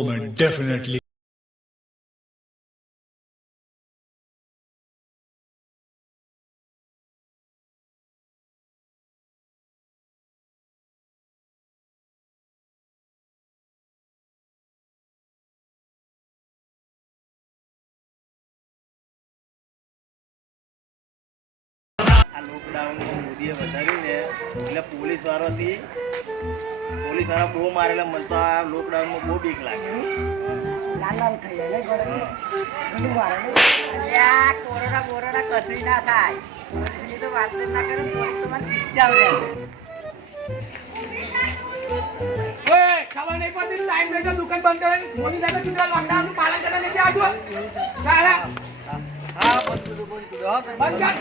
Definitely. આ લોકડાઉનમાં મોદીએ વધાર્યું ને એટલે પોલીસવાળાથી પોલીસવાળા બહુ મારેલા. મને તો આ લોકડાઉનમાં બહુ બીક લાગે. લાલ થઈ જાય બધું મારે કોરોના બોરોના કશું ના થાય. પોલીસની તો વાત જ ના કરે. પોલીસ તો મને ખીચાવ રહે. ખબર નહીં પડતી ટાઈમ બેઠો દુકાન બંધ કરવાની મોદી સાહેબ કીધું લોકડાઉનનું પાલન કરવા નથી આવતું. ચાલે હા બંધ કીધું હા બંધ કર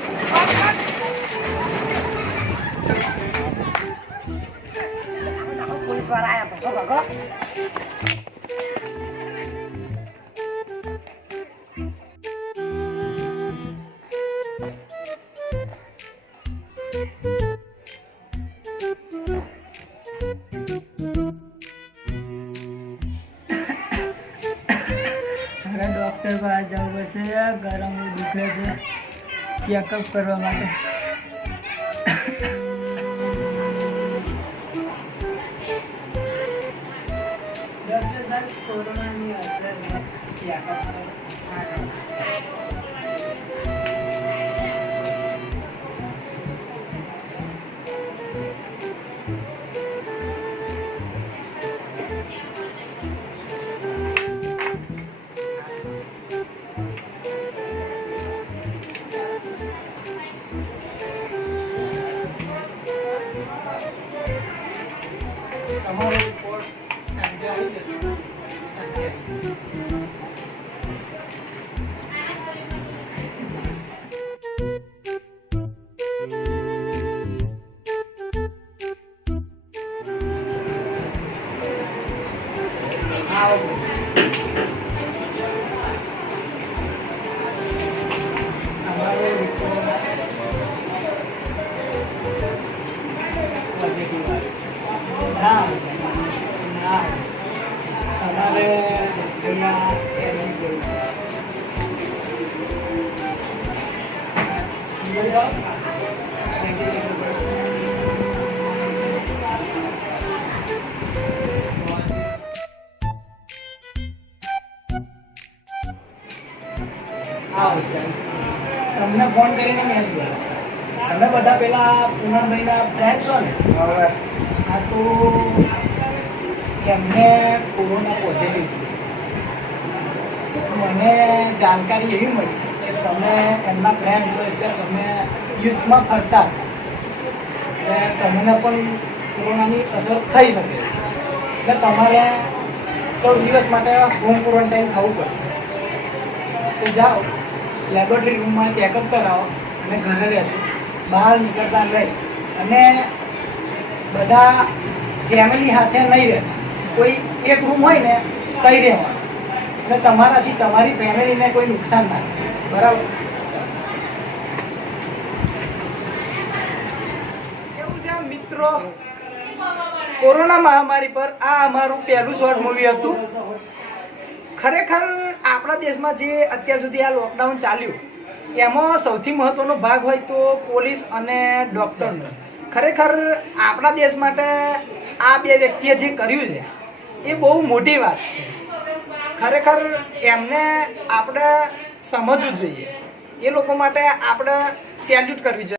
પોલીસ વાળા આયા ભગો ભગો. ડૉક્ટર પાસે જવું પડશે. ગરમ દુખે છે ચેકઅપ કરવા માટે. ડૉક્ટર સાહેબ કોરોનાની અસર ચેકઅપ તમારો રિપોર્ટ સાંજે આવી જશે. સાંજે આવો. તમારો રિપોર્ટ પોઝિટિવ આવ્યો. ના તમારે ડૉક્ટરના એડમિટ કરવું તમને ફોન કરીને મેં તમે બધા પેલા પૂનમભાઈના ફ્રેન્ડ છો ને? હા તો એમને કોરોના પોઝિટિવ થયું. મને જાણકારી એવી મળી કે તમે એમના ફ્રેન્ડ છો એટલે તમે યુથમાં ફરતા એટલે તમને પણ કોરોનાની અસર થઈ શકે. એટલે તમારે 14 દિવસ માટે હોમ ક્વોરન્ટાઇન થવું પડશે. તો જાઓ લેબોરેટરી રૂમમાં ચેકઅપ કરાવો અને ઘરે રહેજો. બહાર નીકળતા નહીં અને બધા ફેમિલી સાથે નહીં રહેતા. કોઈ એક રૂમ હોય ને તઈ રહેવાનું એટલે તમારાથી તમારી ફેમિલીને કોઈ નુકસાન ના થાય. બરાબર? એવું છે મિત્રો, કોરોના મહામારી પર આ અમારું પહેલું શોર્ટ મૂવી હતું. ખરેખર આપણા દેશમાં જે અત્યાર સુધી આ લોકડાઉન ચાલ્યું એમાં સૌથી મહત્વનો ભાગ હોય તો પોલીસ અને ડૉક્ટરનો. ખરેખર આપણા દેશ માટે આ બે વ્યક્તિએ જે કર્યું છે એ બહુ મોટી વાત છે. ખરેખર એમને આપણે સમજવું જોઈએ. એ લોકો માટે આપણે સેલ્યુટ કરવી જોઈએ.